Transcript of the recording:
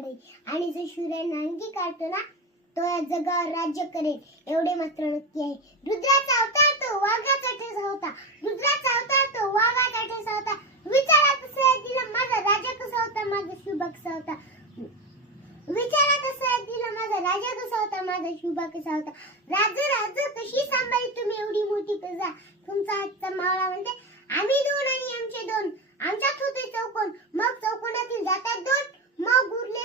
पडेल आणि जो सूर्याने अंगी काढतो ना तो या जगावर राज्य करेल एवढे मात्र नक्की आहे. रुद्राचा अवतार तो वाघाचा ठसा होता. रुद्राचा अवतार तो वाघाचा ठसा होता. विचारात सह्याद्रीला माझा राजा कसा होता, माझा शुभा कसा होता. विचारात सह्याद्रीला माझा राजा कसा होता, माझा शुभा कसा होता. राज कशी सांभाळली तुम्ही एवढी मोठी प्रजा. तुमचा हातचा मावळा म्हणते आम्ही दोन आणि आमचे दोन. आमच्यात होते चौकोन, मग चौकोनातील जातात दोन, मग उरले